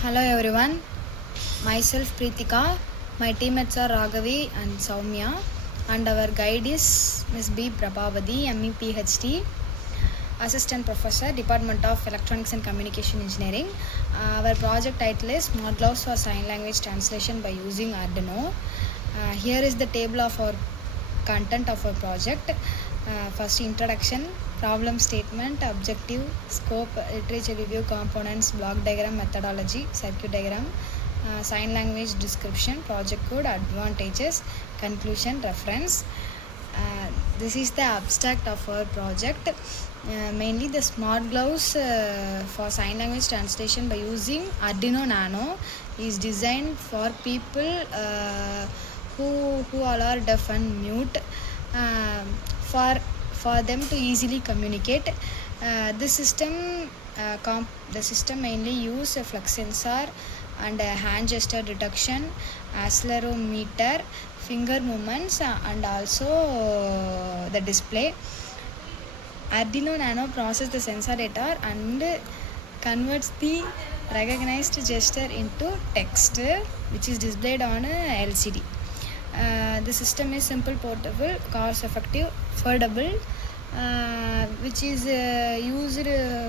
Hello everyone, myself Preetika, my teammates are Raghavi and Soumya, and our guide is Ms. B. Prabhavati, ME PhD, Assistant Professor, Department of Electronics and Communication Engineering. Our project title is Smart Gloves for Sign Language Translation by using Arduino. Here is the table of our content of our project. First, introduction, problem statement, objective, scope, literature review, components, block diagram, methodology, circuit diagram, sign language description, project code, advantages, conclusion, reference. This is the abstract of our project. Mainly the smart gloves for sign language translation by using Arduino Nano is designed for people who all are deaf and mute, uh, for them to easily communicate. The system mainly use a flux sensor and a hand gesture detection, accelerometer, finger movements, and also the display. Arduino Nano processes the sensor data and converts the recognized gesture into text, which is displayed on a LCD. The system is simple, portable, cost effective, affordable, which is used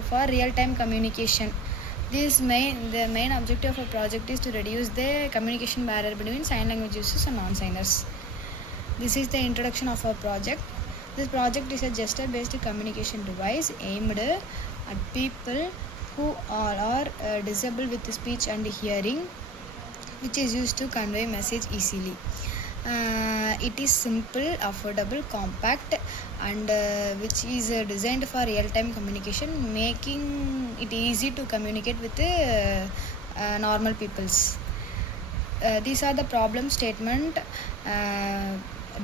for real-time communication. The main objective of a project is to reduce the communication barrier between sign language users and non-signers. This is the introduction of our project. This project is a gesture-based communication device aimed at people who are disabled with speech and hearing, which is used to convey message easily. It is simple, affordable, compact, and which is designed for real-time communication, making it easy to communicate with normal peoples. These are the problem statement.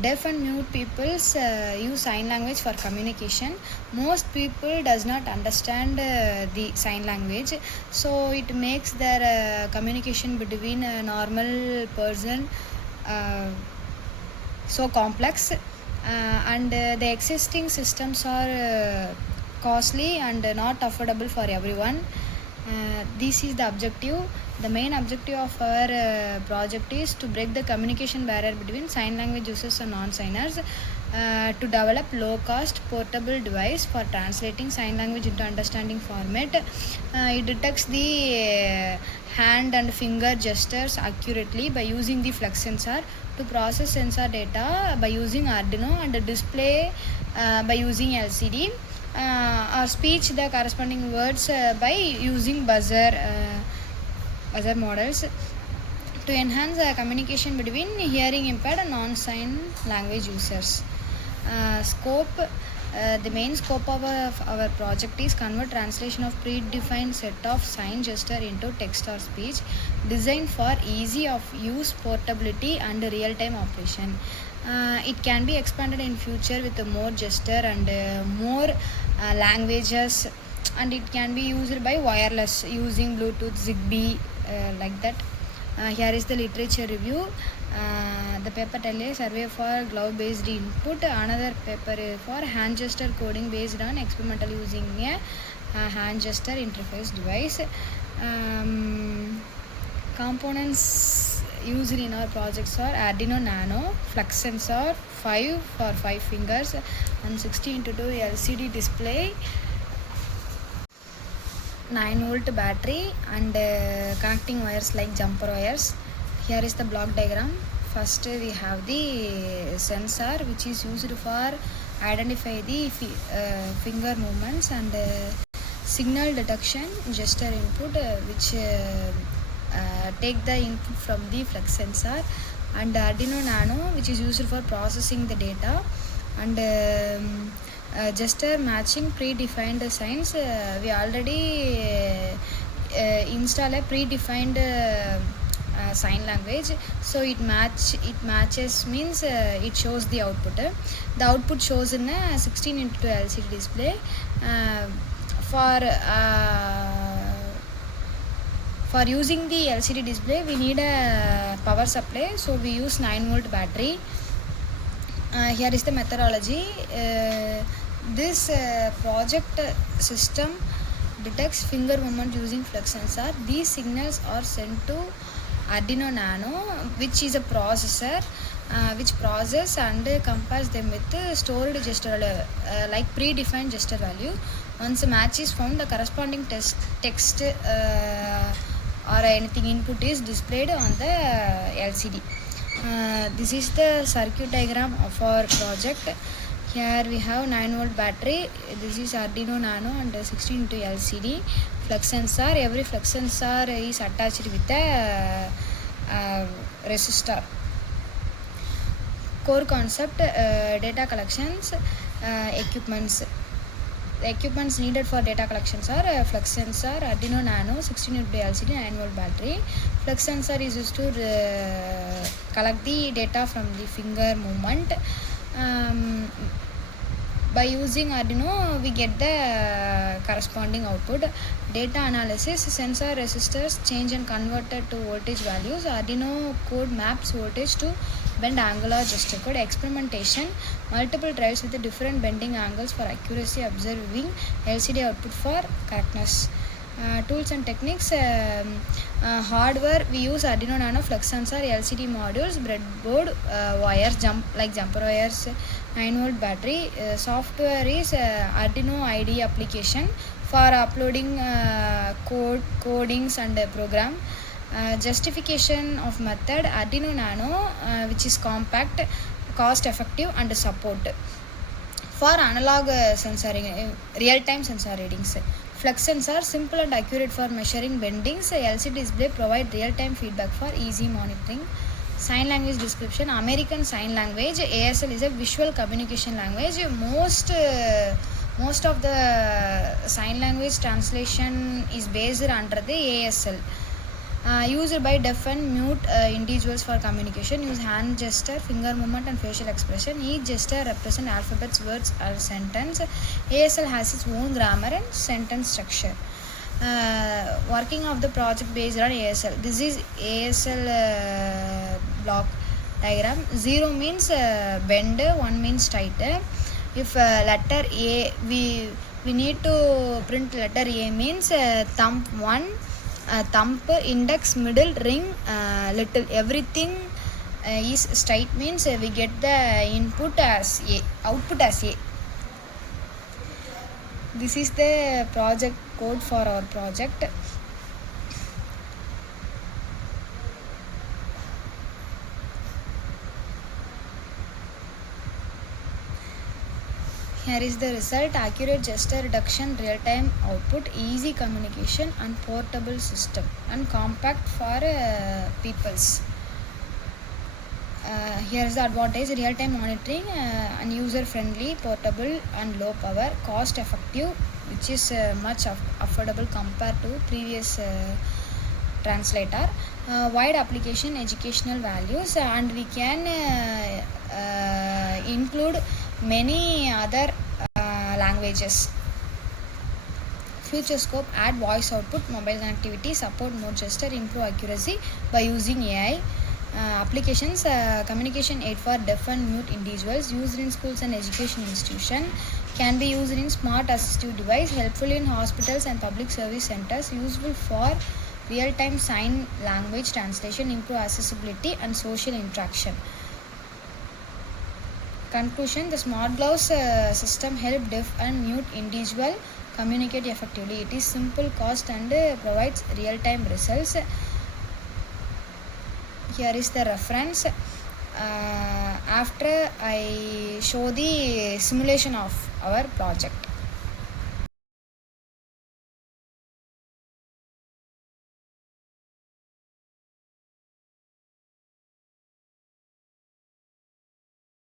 Deaf and mute peoples use sign language for communication. Most people does not understand the sign language, so it makes their communication between a normal person so complex, and the existing systems are costly and not affordable for everyone. This is the objective. The main objective of our project is to break the communication barrier between sign language users and non-signers, to develop low-cost portable device for translating sign language into understanding format. It detects the hand and finger gestures accurately by using the flux sensor, to process sensor data by using Arduino, and display by using LCD, or speech the corresponding words by using buzzer models, to enhance communication between hearing impaired and non-sign language users. Scope. The main scope of our project is convert translation of predefined set of sign gesture into text or speech, designed for easy of use, portability, and real-time operation. It can be expanded in future with more gesture and more languages, and it can be used by wireless using Bluetooth, Zigbee, like that. Here is the literature review. The paper tells a survey for glove based input. Another paper for hand gesture coding based on experimental using a hand gesture interface device. Components used in our projects are Arduino Nano, flux sensor, 5 for 5 fingers, and 60x2 LCD display, 9-volt battery, and connecting wires like jumper wires. Here is the block diagram. First we have the sensor, which is used for identify the finger movements, and signal detection, gesture input, which take the input from the flux sensor, and Arduino Nano, which is used for processing the data, and gesture matching predefined signs. We already install a predefined sign language, so it matches means it shows the output. The output shows in a 16x2 LCD display. For using the LCD display, we need a power supply, so we use 9-volt battery. Here is the methodology. This project system detects finger movement using flex sensor. These signals are sent to Arduino Nano, which is a processor which process and compares them with stored gesture like predefined gesture value. Once a match is found, the corresponding text or anything input is displayed on the LCD. This is the circuit diagram of our project. Here we have 9-volt battery. This is Arduino Nano and 16 into LCD. Flex sensor. Every flex sensor is attached with a resistor. Core concept: data collections, equipments. The equipments needed for data collections are flex sensor, Arduino Nano, 16 into LCD, 9-volt battery. Flex sensor is used to collect the data from the finger movement. By using Arduino, we get the corresponding output. Data analysis: sensor resistors change and converted to voltage values. Arduino code maps voltage to bend angular gesture code. Experimentation: multiple trials with different bending angles for accuracy, observing LCD output for correctness. Tools and techniques: hardware, we use Arduino Nano, flex sensor, LCD modules, breadboard, wires, jumper wires, 9-volt battery. Software is Arduino IDE application for uploading codings and program. Justification of method: Arduino Nano, which is compact, cost effective and support for analog sensoring, real-time sensor readings. Flex sensor, simple and accurate for measuring bendings. LCD display provide real-time feedback for easy monitoring. Sign language description: American Sign Language. ASL is a visual communication language. Most of the sign language translation is based under the ASL. Used by deaf and mute individuals for communication. Use hand gesture, finger movement and facial expression. Each gesture represents alphabets, words or sentence. ASL has its own grammar and sentence structure. Working of the project based on ASL. This is ASL block diagram. 0 means bend, 1 means tighter. If letter A, we need to print letter A means thumb 1, thumb, index, middle, ring, little, everything is straight means we get the input as A, output as A. This is the project code for our project. Here is the result: accurate gesture reduction, real-time output, easy communication and portable system, and compact for peoples. Here is the advantage: real-time monitoring and user-friendly, portable and low power, cost-effective, which is much affordable compared to previous translator. Wide application, educational values, and we can include many other languages. Future scope: add voice output, mobile connectivity, support mode gesture, improve accuracy by using AI. Applications: communication aid for deaf and mute individuals, used in schools and education institution, can be used in smart assistive device, helpful in hospitals and public service centers, useful for real-time sign language translation, improve accessibility and social interaction. Conclusion: the smart gloves system help deaf and mute individual communicate effectively. It is simple, cost and provides real-time results. Here is the reference. After I show the simulation of our project.